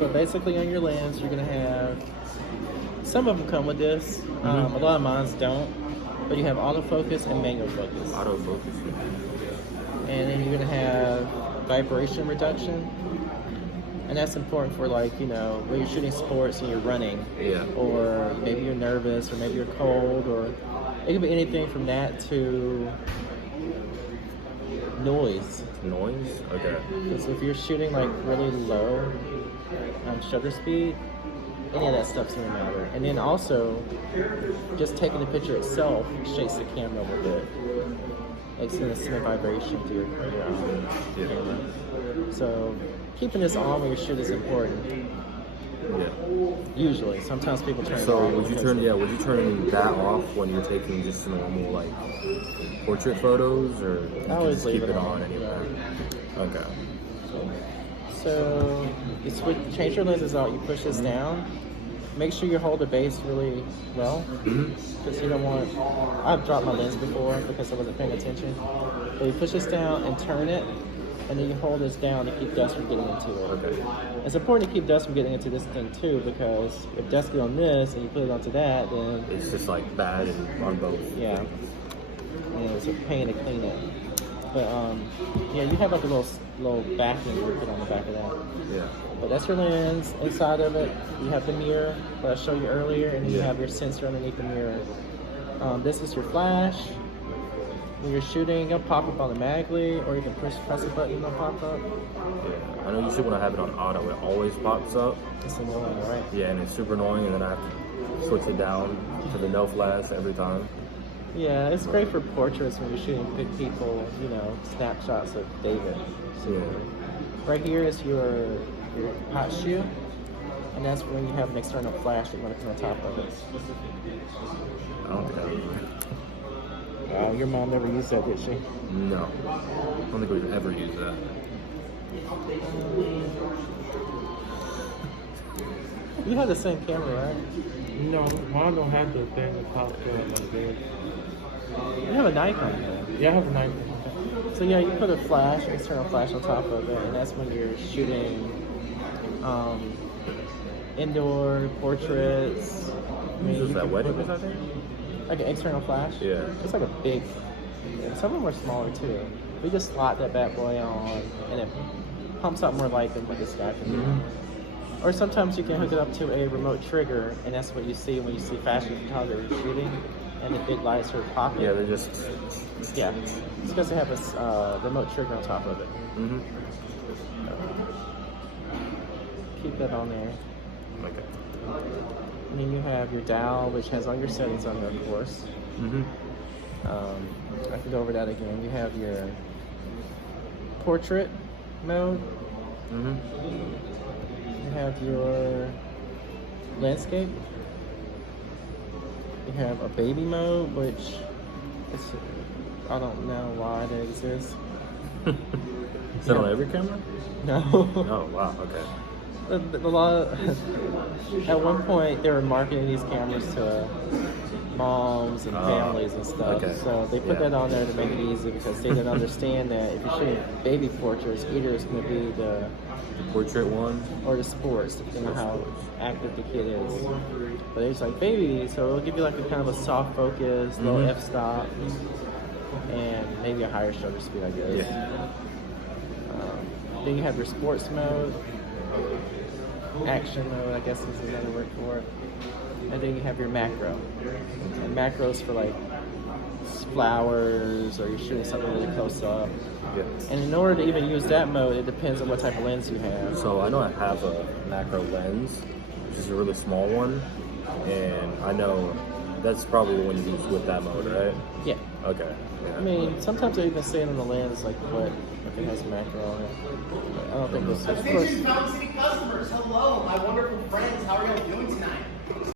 So basically on your lens, you're going to have, some of them come with this. A lot of mine don't. But you have autofocus and manual focus. Autofocus. And then you're going to have vibration reduction. And that's important for, like, you know, when you're shooting sports and you're running. Yeah. Or maybe you're nervous, or maybe you're cold, or it could be anything from that to noise. Noise? Okay. Because if you're shooting like really low shutter speed, any of that stuff's gonna matter. And then also, just taking the picture itself shakes the camera a little bit. It's gonna send a vibration to your camera. So keeping this on when you shoot is important. Yeah. Usually, sometimes people turn it So off. would you turn that off when you're taking just normal like portrait photos, or I always just leave keep it it on. on anyway? Okay. So you change your lenses out. You push this down. Make sure you hold the base really well, because you don't want. I've dropped my lens before because I wasn't paying attention. But you push this down and turn it, and then you hold this down to keep dust from getting into it. Okay. It's important to keep dust from getting into this thing too, because if dust gets on this and you put it onto that, then It's just like bad and on both. yeah, and it's a pain to clean it. But yeah, you have like a little backing you put on the back of that. Yeah. But that's your lens. Inside of it, you have the mirror that I showed you earlier, and then you have your sensor underneath the mirror. This is your flash. When you're shooting, it'll pop up automatically, or you can press a button and it'll pop up. Yeah. I know usually when I have it on auto, it always pops up. It's annoying, right? Yeah, and it's super annoying, and then I have to switch it down to the no flash every time. Yeah, it's great for portraits when you're shooting big people, you know, snapshots of David. So right here is your hot shoe, and that's when you have an external flash that going to come on top of it. I don't think I would. Wow, your mom never used that, did she? No. I don't think we've ever used that. You have the same camera, right? No, mine don't have the thing that pops up like this. You have a Nikon though. Yeah, I have a Nikon. So yeah, you put a flash, external flash on top of it, and that's when you're shooting indoor portraits. I mean, Is that wedding or something? Like an external flash? Yeah. It's like a big, some of them are smaller too. We just slot that bad boy on, and it pumps out more light than what this guy can do. Or sometimes you can hook it up to a remote trigger, and that's what you see when you see fashion photography shooting, and the big lights are popping. Yeah, they're just... Yeah, it's because they have a remote trigger on top of it. Keep that on there. Okay. And then you have your dial, which has all your settings on there, of course. I can go over that again. You have your portrait mode. You have your landscape. You have a baby mode, which is, I don't know why that exists. Is that on every camera? No. Oh, wow, okay. At one point, they were marketing these cameras to moms and families and stuff. Okay. So they put that on there to make it easy, because they didn't understand that if you're shooting baby portraits, either it's going to be the Portrait one? or the sports, depending on how active the kid is. But it's like baby, so it'll give you like a kind of a soft focus, low f-stop, and maybe a higher shutter speed, I guess. Yeah. Then you have your sports mode, action mode, I guess is another word for it. And then you have your macro. And macros for like flowers, or you're shooting something really close up. Yeah. And in order to even use that mode, it depends on what type of lens you have. So I know I have a macro lens, which is a really small one, and I know that's probably the one you use with that mode, right? Yeah. Okay. Yeah. I mean, sometimes I even say it on the lens, like what if it has macro on it. But I don't think this is. Attention, Fountain City customers. Hello, my wonderful friends. How are y'all doing tonight?